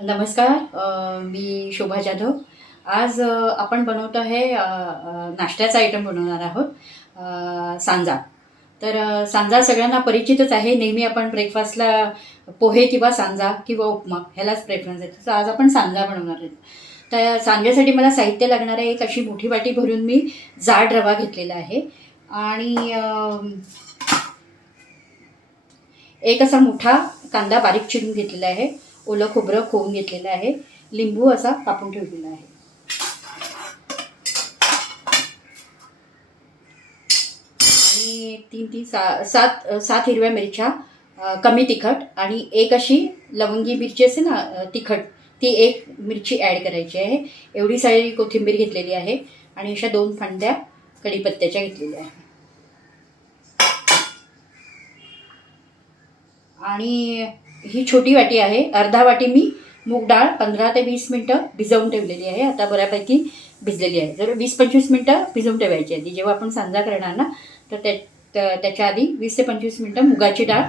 नमस्कार. मी शोभा जाधव. आज आपण बनवत आहे नाश्त्याचा आयटम बनवणार आहोत, सांजा. तर सांजा सगळ्यांना परिचितच आहे. नेहमी आपण ब्रेकफास्टला पोहे किंवा सांजा किंवा उपमा ह्यालाच प्रेफरन्स आहे. तर आज आपण सांजा बनवणार आहेत. तर सांज्यासाठी मला साहित्य लागणार आहे. एक अशी मोठी वाटी भरून मी जाड रवा घेतलेला आहे आणि एक असा मोठा कांदा बारीक चिरून घेतलेला आहे. ओलं खोबरं खोवून घेतलेलं आहे. लिंबू असा कापून ठेवलेला आहे. आणि सात हिरव्या मिरच्या, कमी तिखट, आणि एक अशी लवंगी मिरची असते ना, तिखट, ती एक मिरची ॲड करायची आहे. एवढी सारी कोथिंबीर घेतलेली आहे आणि अशा 2 फांद्या कढीपत्त्याच्या घेतलेल्या आहे. आणि ही छोटी वाटी आहे. अर्धा वाटी मी मूग डाळ 15 ते 20 मिनटं भिजवून ठेवलेली आहे. आता बऱ्यापैकी भिजलेली आहे. जर 20-25 मिनटं भिजवून ठेवायची आधी. जेव्हा आपण सांजा करणार ना, तर त्याच्या आधी 20 ते 25 मिनटं मुगाची डाळ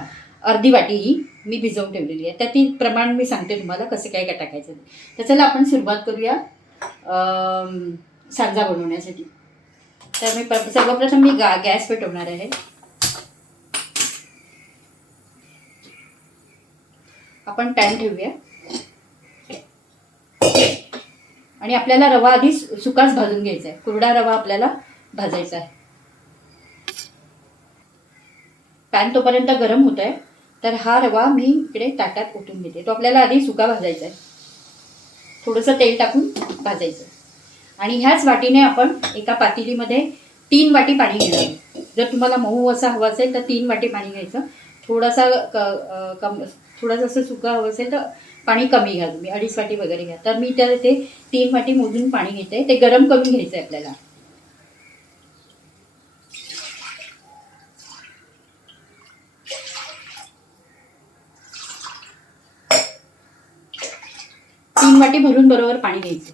अर्धी वाटी ही मी भिजवून ठेवलेली आहे. त्या 3 प्रमाण मी सांगते तुम्हाला कसं काय टाकायचं. तर चला आपण सुरुवात करूया सांजा बनवण्यासाठी. तर मी सर्वप्रथम गॅस पेटवणार आहे. आपण पॅन ठेवूया आणि आपल्याला रवा आधी सुकाच भाजून घ्यायचा आहे. कोरडा रवा आपल्याला भाजायचा आहे. पॅन तोपर्यंत गरम होत आहे. तर हा रवा मी इकडे ताटात ओतून घेते. तो आपल्याला आधी सुका भाजायचा आहे. थोडंसं तेल टाकून भाजायचं. आणि ह्याच वाटीने आपण एका पातेलीमध्ये 3 वाटी पाणी घेणार. जर तुम्हाला मऊ असा हवा असेल तर 3 वाटी पाणी घ्यायचं. थोडंसं असं सुका हवं असेल तर पाणी कमी घ्या. तुम्ही 2.5 वाटी वगैरे घ्या. तर मी ते 3 वाटी मोजून पाणी घेते. ते गरम करून घ्यायचं आहे आपल्याला. तीन वाटी भरून बरोबर पाणी घ्यायचं.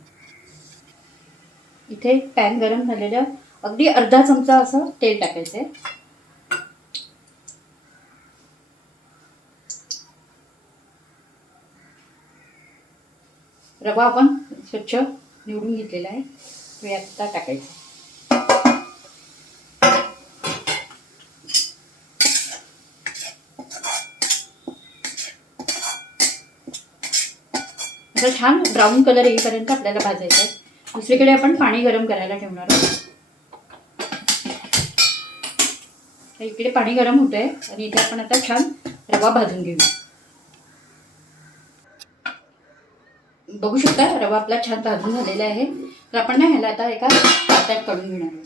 इथे पॅन गरम झालेलं अगदी अर्धा चमचा असं तेल टाकायचं आहे. रवा आपण स्वच्छ निवडून घेतलेला आहे. तो यात टाकायचा. असं छान ब्राऊन कलर येईपर्यंत आपल्याला भाजायचं आहे. दुसरीकडे आपण पाणी गरम करायला ठेवणार आहोत. इकडे पाणी गरम होत आहे आणि इथे आपण आता छान रवा भाजून घेऊया. बघू शकता रवा आपला छान भाजून झालेला आहे. तर आपण ना ह्याला आता एका पात्यात काढून घेणार आहोत.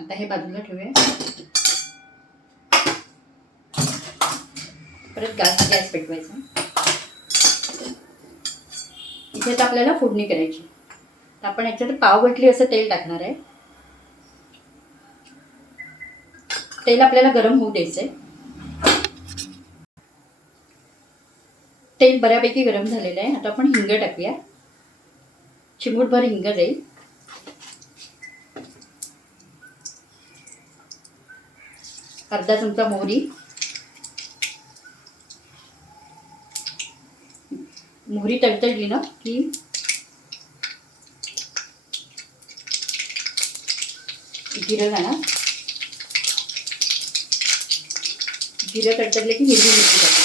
आता हे बाजूला ठेवूया. परत गॅस पेटवायचा. इथे तर आपल्याला फोडणी करायची. तर आपण याच्यात पावगटली असं तेल टाकणार आहे. तेल आपल्याला गरम होऊ द्यायचंय. तेल बऱ्यापैकी गरम झालेलं आहे. आता आपण हिंग टाकूया. चिमूटभर हिंग जाईल. अर्धा चमचा मोहरी. मोहरी तडतडली ना की जिरं घाला. जिरं तडतडले की हिरवी मिरची टाका.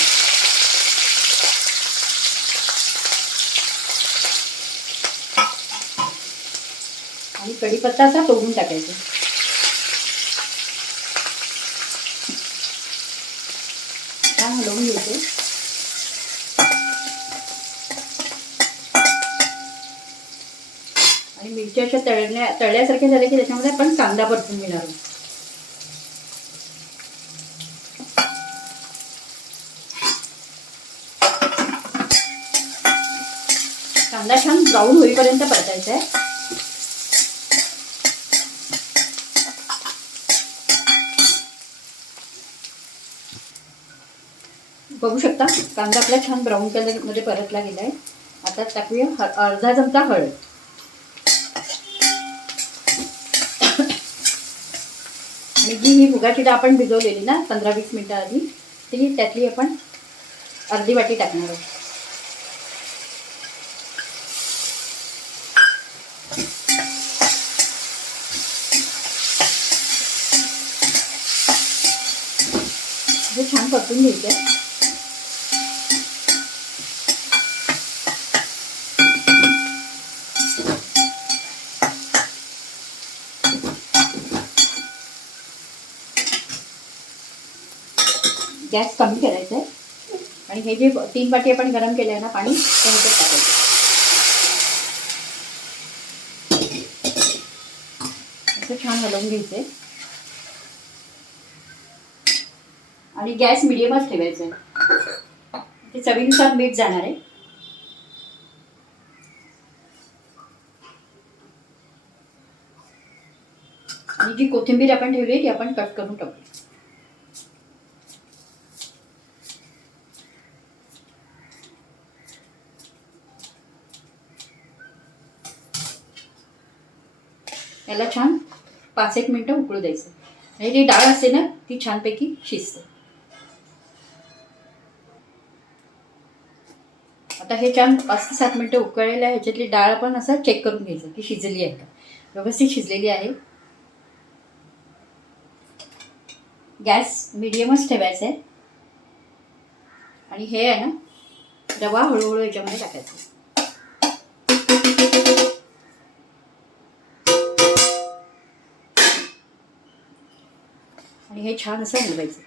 आणि कढीपत्ता असा तोडून टाकायचा. छान हलवून घ्यायचं. आणि मिरच्या अशा तळल्यासारखे झाले की त्याच्यामध्ये आपण कांदा परतून घेणार आहोत. कांदा छान ब्राऊन होईपर्यंत परतायचा आहे. बघू शकता कांदा आपला छान ब्राऊन कलरमध्ये परतला गेला आहे. आता टाकूया अर्धा चमचा हळद. आणि जी ही मुगाची डाळ आपण भिजवलेली ना 15-20 मिनटं आधी, ती त्यातली आपण अर्धी वाटी टाकणार आहोत. हे छान परतून घ्यायचं आहे. गॅस कमी करायचा आहे आणि हे जे 3 वाटी आपण गरम केलं आहे ना पाणी, ते ह्याच्यात टाकायचं. असं छान हलवून घ्यायचं आहे आणि गॅस मिडियमच ठेवायचा आहे. ते चवीनुसार मीठ जाणार आहे. आणि जी कोथिंबीर आपण ठेवली ती आपण कट करून टाकू. याला छान 5-1 मिनटं उकळू द्यायचं आणि जी डाळ असते ना ती छानपैकी शिजते. आता हे छान 5 ते 7 मिनटं उकळलेलं आहे. ह्याच्यातली डाळ पण असं चेक करून घ्यायचं की शिजली आहे का, व्यवस्थित शिजलेली आहे. गॅस मिडियमच ठेवायचा आहे आणि हे आहे ना रवा हळूहळू याच्यामध्ये टाकायचा. आणि हे छान असं हलवायचं,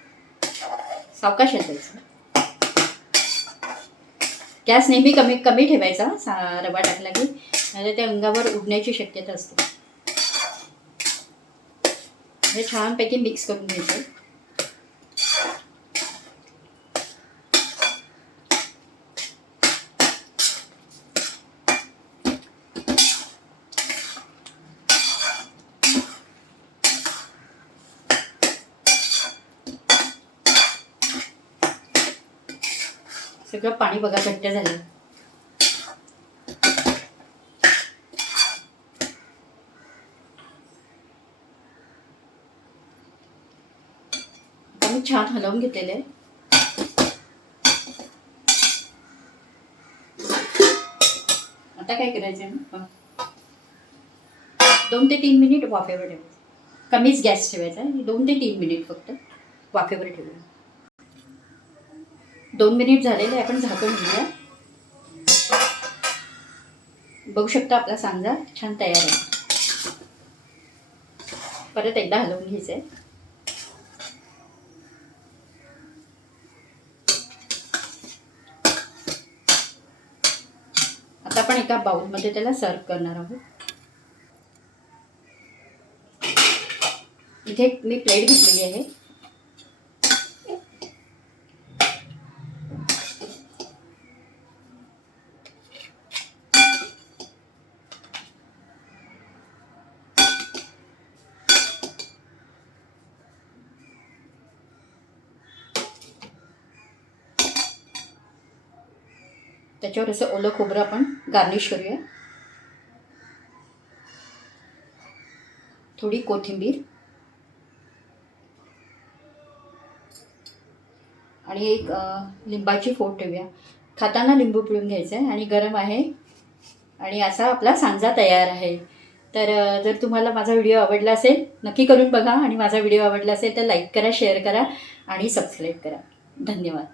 सावकाश हलवायचं. गॅस नेहमी कमी कमी ठेवायचा रवा टाकला की, नाहीतर त्या अंगावर उडण्याची शक्यता असते. हे छानपैकी मिक्स करून घ्यायचं. सगळं पाणी बघा घट्ट झालं. मी छान हलवून घेतलेलं आहे. आता काय करायचं, 2 ते 3 मिनिट वाफेवर ठेवायचं. कमीच गॅस ठेवायचा आहे. 2 ते 3 मिनिट फक्त वाफेवर ठेवूया. 2 मिनिट झालेले आहे. आपण झाकून घेऊया. बघू शकता आपला सांजा छान तयार आहे. परत एकदा हलवून घ्यायचं आहे. आता आपण एका बाउलमध्ये त्याला सर्व करणार आहोत. इथे मी प्लेट घेतलेली आहे. त्याच्यावर असं ओलं खोबरं आपण गार्निश करूया. थोडी कोथिंबीर आणि एक लिंबाची फोड ठेवूया. खाताना लिंबू पिळून घ्यायचं आहे आणि गरम आहे. आणि असा आपला सांजा तयार आहे. तर जर तुम्हाला माझा व्हिडिओ आवडला असेल नक्की करून बघा आणि माझा व्हिडिओ आवडला असेल तर लाईक करा, शेअर करा आणि सबस्क्राईब करा. धन्यवाद.